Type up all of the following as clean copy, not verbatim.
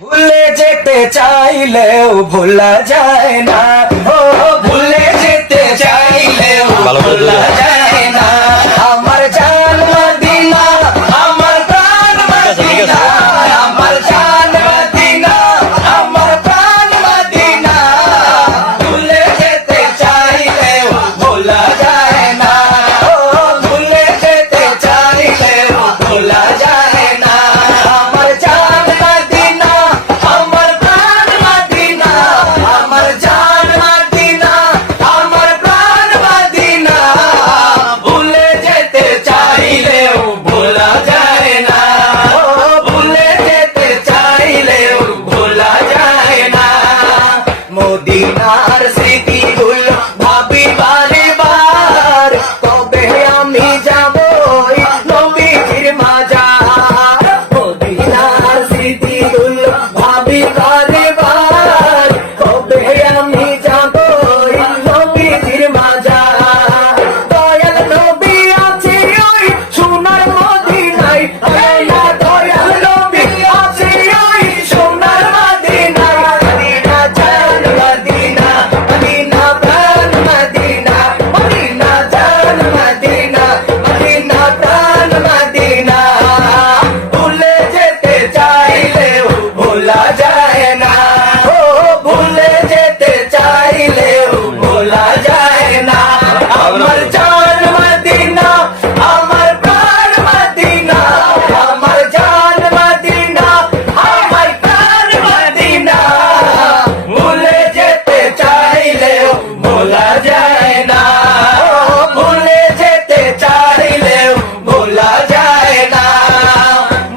ভুলে যেতে চাইলেও ভোলা যায় না, ও ভুলে যেতে চাইলেও ভোলা যায় না। আমার জান মদিনা, আমার প্রাণ মদিনা, আমার জান মদিনা, আমার প্রাণ মদিনা। ভুলে যেতে চাইলেও ভোলা যায় না, ও ভুলে যেতে চাইলেও ভোলা যায় না। আমার জান মদিনা, আমার প্রাণ মদিনা, আমার জান মদিনা, আমার প্রাণ মদিনা। ভুলে যেতে চাইলেও ভোলা যায় না, ও ভুলে যেতে চাইলেও ভোলা যায় না। মদিনার স্মৃতিগুলো ভাবি বারে বার, কবে আমি যাব নবীর মাজার। মদিনার স্মৃতিগুলো ভাবি বারে বার, কবে আমি যাব নবীর মাজার। দয়াল নবী আছে ওই সোনার মদিনায়, দয়াল নবী আছে ওই সোনার মদিনায়। মদিনা জান মদিনা, মদিনা প্রাণ মদিনা, মদিনা জান মদিনা, মদিনা প্রাণ মদিনা। ভুলে যেতে চাইলেও ভোলা যায় না, ও ভুলে যেতে চাইলেও ভোলা যায় না। আমার জান মদিনা, আমার প্রাণ মদিনা, আমার জান মদিনা, আমার প্রাণ মদিনা। ভুলে যেতে চাইলেও ভোলা যায় না, ও ভুলে যেতে চাইলেও ভোলা যায় না।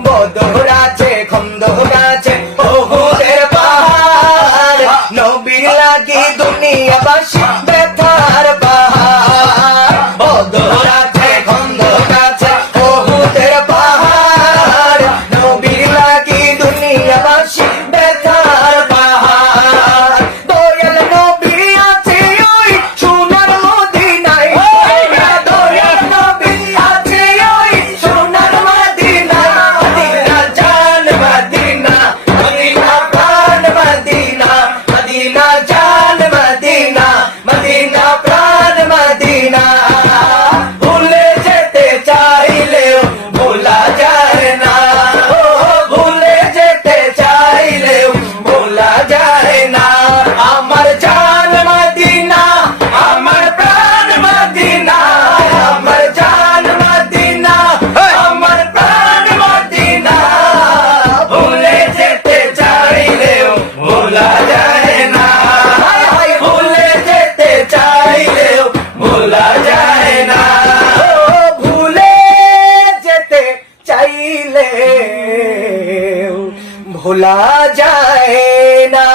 বদর আছে, খন্দর আছে, ওহুদের পাহাড়, নবী লাগি দুনিয়াবাসী ব্যথার পাহাড়। বদর আছে, খন্দর আছে, ওহুদের পাহাড়, নবী লাগি দুনিয়াবাসী ব্যথার পাহাড়। দয়াল নবী আছে ওই সোনার মদিনায়, দয়াল নবী আছে ওই সোনার মদিনায়। মদিনা জান মদিনা, মদিনা প্রাণ মদিনা, মদিনা জান মদিনা, মদিনা প্রাণ মদিনা। ভুলে যেতে চাইলেও ভোলা যায় না, ও ভুলে যেতে চাইলেও ভোলা যায় না। আমার জান মদিনা, আমার প্রাণ মদিনা, আমার জান মদিনা, আমার প্রাণ মদিনা। ভুলে যেতে চাইলেও ভোলা যায় না, ভুলে যেতে চাইলেও ভোলা যায় না, ও ভুলে যেতে চাইলেও ভোলা যায় না।